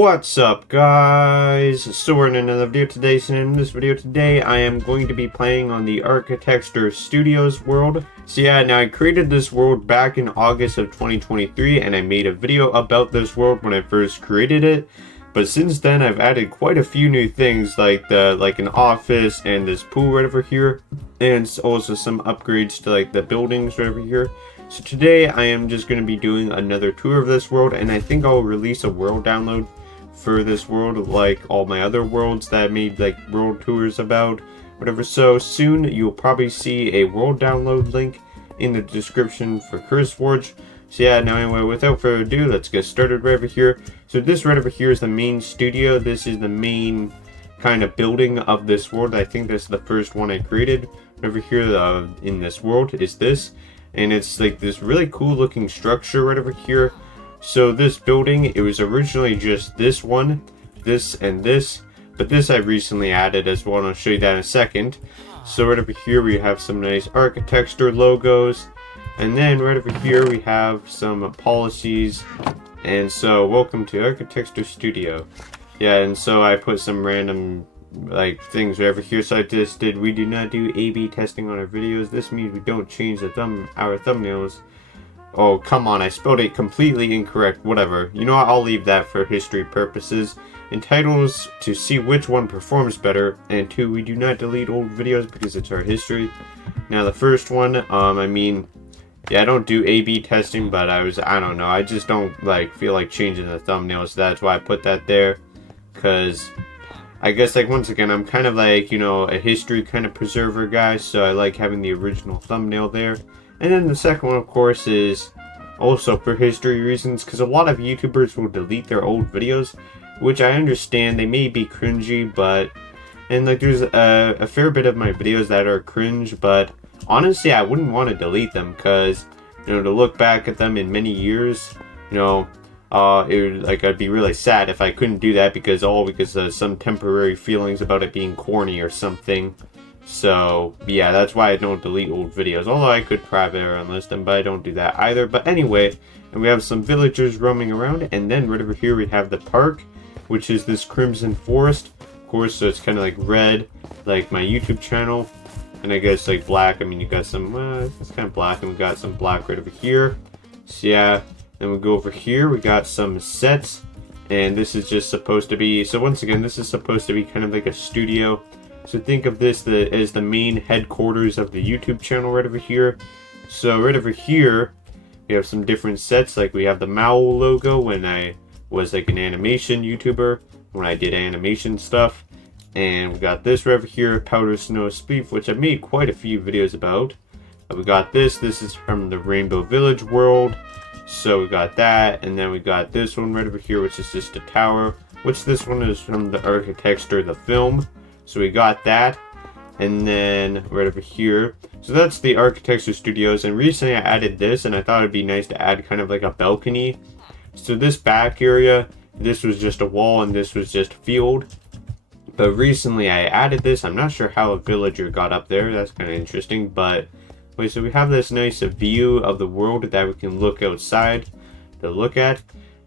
What's up, guys? So we're in another video today. So in this video today, I am going to be playing on the Arcatextor Studios world. So yeah, now I created this world back in August of 2023, and I made a video about this world when I first created it. But since then, I've added quite a few new things, like an office and this pool right over here, and also some upgrades to like the buildings right over here. So today I am just going to be doing another tour of this world, and I think I'll release a world download for this world like all my other worlds that I made like world tours about, whatever. So soon you'll probably see a world download link in the description for Curse Forge. So yeah, now anyway, without further ado, let's get started right over here. So this right over here is the main studio. This is the main kind of building of this world. I think this is the first one I created. Over here in this world is this. And it's like this really cool looking structure right over here. So this building, it was originally just this one, this and this, but this I recently added as well, and I'll show you that in a second. So right over here we have some nice Arcatextor logos, and then right over here we have some policies. And so welcome to Arcatextor Studio. Yeah, and so I put some random like things right over here. So I just did, we do not do A/B testing on our videos. This means we don't change our thumbnails. Oh, come on, I spelled it completely incorrect. Whatever. You know what, I'll leave that for history purposes. And titles to see which one performs better. And 2, we do not delete old videos because it's our history. Now the first one, I mean, yeah, I don't do A/B testing, but I don't know, I just don't like feel like changing the thumbnails. So that's why I put that there, because I guess, like, once again, I'm kind of like, you know, a history kind of preserver guy, so I like having the original thumbnail there. And then the second one, of course, is also for history reasons, because a lot of YouTubers will delete their old videos, which I understand. They may be cringy, but, and like there's a fair bit of my videos that are cringe, but honestly, I wouldn't want to delete them, because, you know, to look back at them in many years, you know, I'd be really sad if I couldn't do that because of some temporary feelings about it being corny or something. So yeah, that's why I don't delete old videos. Although I could private or unlist them, but I don't do that either. But anyway, and we have some villagers roaming around, and then right over here we have the park, which is this crimson forest, of course. So it's kind of like red, like my YouTube channel, and I guess like black. I mean, you got some, it's kind of black, and we got some black right over here. So yeah. Then we go over here, we got some sets, and this is just supposed to be, so once again, this is supposed to be kind of like a studio. So think of this as the main headquarters of the YouTube channel right over here. So right over here, we have some different sets, like we have the Maul logo when I was like an animation YouTuber, when I did animation stuff. And we got this right over here, Powder Snow Spleef, which I made quite a few videos about. We got this is from the Rainbow Village world. So we got that, and then we got this one right over here, which is just a tower, which this one is from the Arcatextor, the film. So we got that, and then right over here. So that's the Arcatextor Studios, and recently I added this, and I thought it'd be nice to add kind of like a balcony. So this back area, this was just a wall, and this was just a field. But recently I added this. I'm not sure how a villager got up there. That's kind of interesting, but so we have this nice view of the world that we can look outside to look at.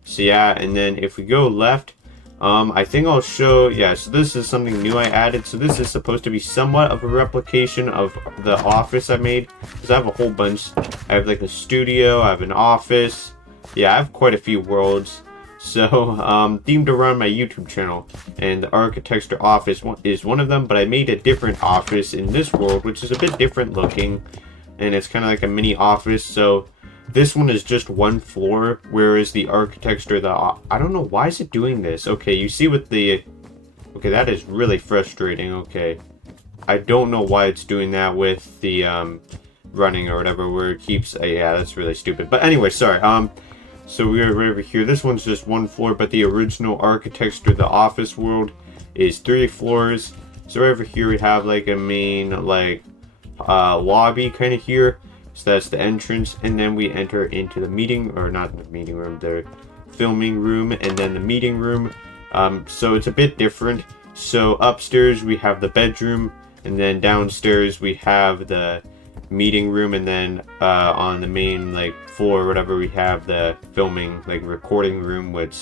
So yeah, and then if we go left, I think I'll show, yeah, so this is something new I added. So this is supposed to be somewhat of a replication of the office I made, because I have a whole bunch. I have like a studio, I have an office, yeah, I have quite a few worlds. So themed around my YouTube channel, and the Arcatextor office is one of them, but I made a different office in this world, which is a bit different looking. And it's kind of like a mini office. So this one is just one floor, whereas the Arcatextor, I don't know, why is it doing this? Okay, you see with the, okay, that is really frustrating. Okay, I don't know why it's doing that with the running or whatever, where it keeps, yeah, that's really stupid. But anyway, sorry. So we're right over here. This one's just one floor, but the original Arcatextor, the office world, is 3 floors. So right over here we have like a main like lobby kind of here. So that's the entrance, and then we enter into the meeting, or not the meeting room, the filming room, and then the meeting room. So it's a bit different. So upstairs we have the bedroom, and then downstairs we have the meeting room, and then on the main like floor or whatever we have the filming like recording room, which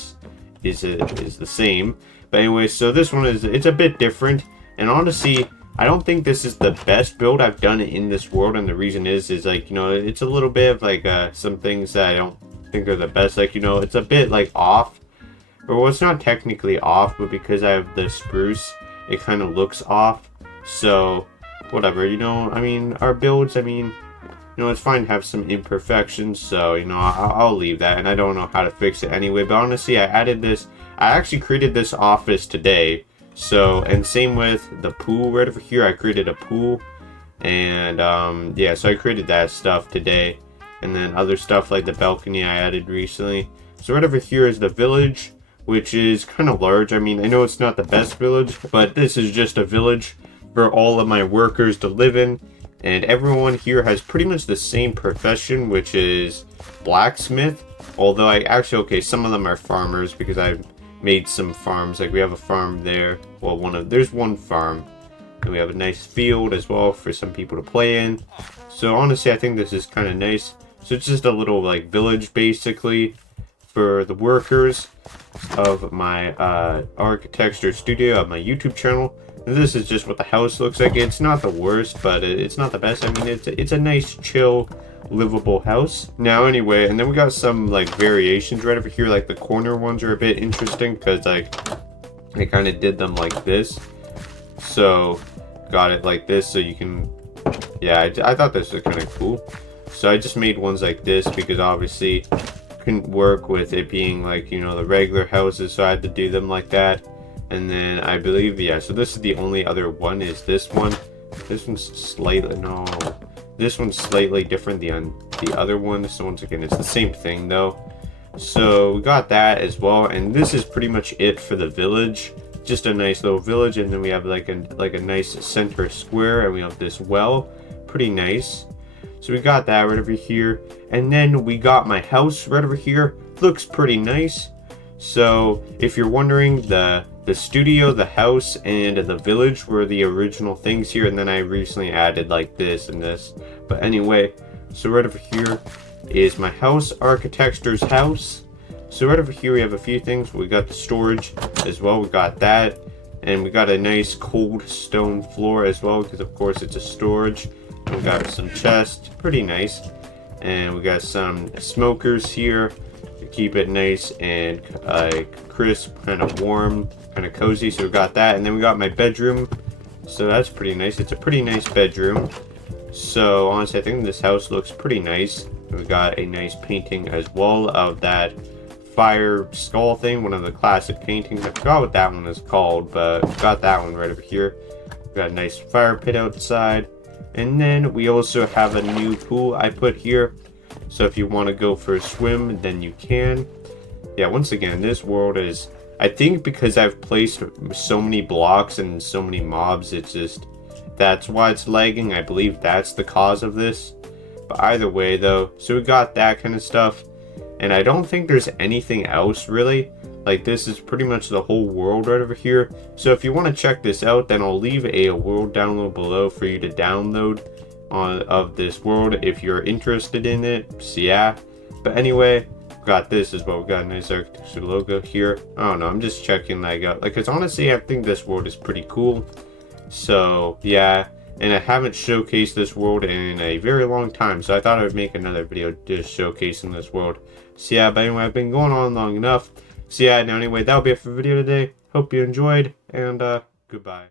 is the same. But anyway, so this one it's a bit different, and honestly, I don't think this is the best build I've done in this world, and the reason is like, you know, it's a little bit of like some things that I don't think are the best. Like, you know, it's a bit like off, or well, it's not technically off, but because I have the spruce, it kind of looks off. So whatever, you know, I mean, our builds, I mean, you know, it's fine to have some imperfections, so, you know, I'll leave that, and I don't know how to fix it anyway. But honestly, I actually created this office today. So, and same with the pool right over here. I created a pool, and yeah, so I created that stuff today, and then other stuff like the balcony I added recently. So right over here is the village, which is kind of large. I mean, I know it's not the best village, but this is just a village for all of my workers to live in, and everyone here has pretty much the same profession, which is blacksmith. Although okay, some of them are farmers, because I've made some farms. Like, we have a farm there. Well, there's one farm, and we have a nice field as well for some people to play in. So honestly, I think this is kind of nice. So it's just a little like village basically for the workers of my Arcatextor studio, of my YouTube channel. And this is just what the house looks like. It's not the worst, but it's not the best. I mean, it's a nice, chill, livable house. Now anyway, and then we got some like variations right over here. Like the corner ones are a bit interesting, because like I kind of did them like this. So got it like this, so you can, yeah, I thought this was kind of cool. So I just made ones like this, because obviously couldn't work with it being like, you know, the regular houses, so I had to do them like that. And then I believe, yeah, so this is the only other one, is this one. This one's slightly, no, this one's slightly different than the other one. So once again, it's the same thing though. So we got that as well, and this is pretty much it for the village. Just a nice little village, and then we have like a nice center square, and we have this well, pretty nice. So we got that right over here, and then we got my house right over here. Looks pretty nice. So if you're wondering, the studio, the house, and the village were the original things here, and then I recently added like this and this. But anyway, so right over here is my house, Arcatextor's house. So right over here we have a few things. We got the storage as well, we got that, and we got a nice cold stone floor as well, because of course it's a storage. And we got some chests, pretty nice, and we got some smokers here to keep it nice and crisp, kind of warm, kind of cozy. So we got that, and then we got my bedroom. So that's pretty nice. It's a pretty nice bedroom. So honestly, I think this house looks pretty nice. We got a nice painting as well of that fire skull thing, one of the classic paintings. I forgot what that one is called, but we got that one right over here. We got a nice fire pit outside, and then we also have a new pool I put here. So if you want to go for a swim, then you can. Yeah, once again, this world is, I think because I've placed so many blocks and so many mobs, it's just, that's why it's lagging. I believe that's the cause of this. But either way though, so we got that kind of stuff. And I don't think there's anything else really. Like, this is pretty much the whole world right over here. So if you want to check this out, then I'll leave a world download below for you to download of this world if you're interested in it. So yeah. But anyway, got this as well. We got a nice Arcatextor logo here. I don't know, I'm just checking like out, like, because honestly I think this world is pretty cool. So yeah, and I haven't showcased this world in a very long time, so I thought I would make another video just showcasing this world. So yeah, but anyway, I've been going on long enough. So yeah, now anyway, that'll be it for the video today. Hope you enjoyed, and goodbye.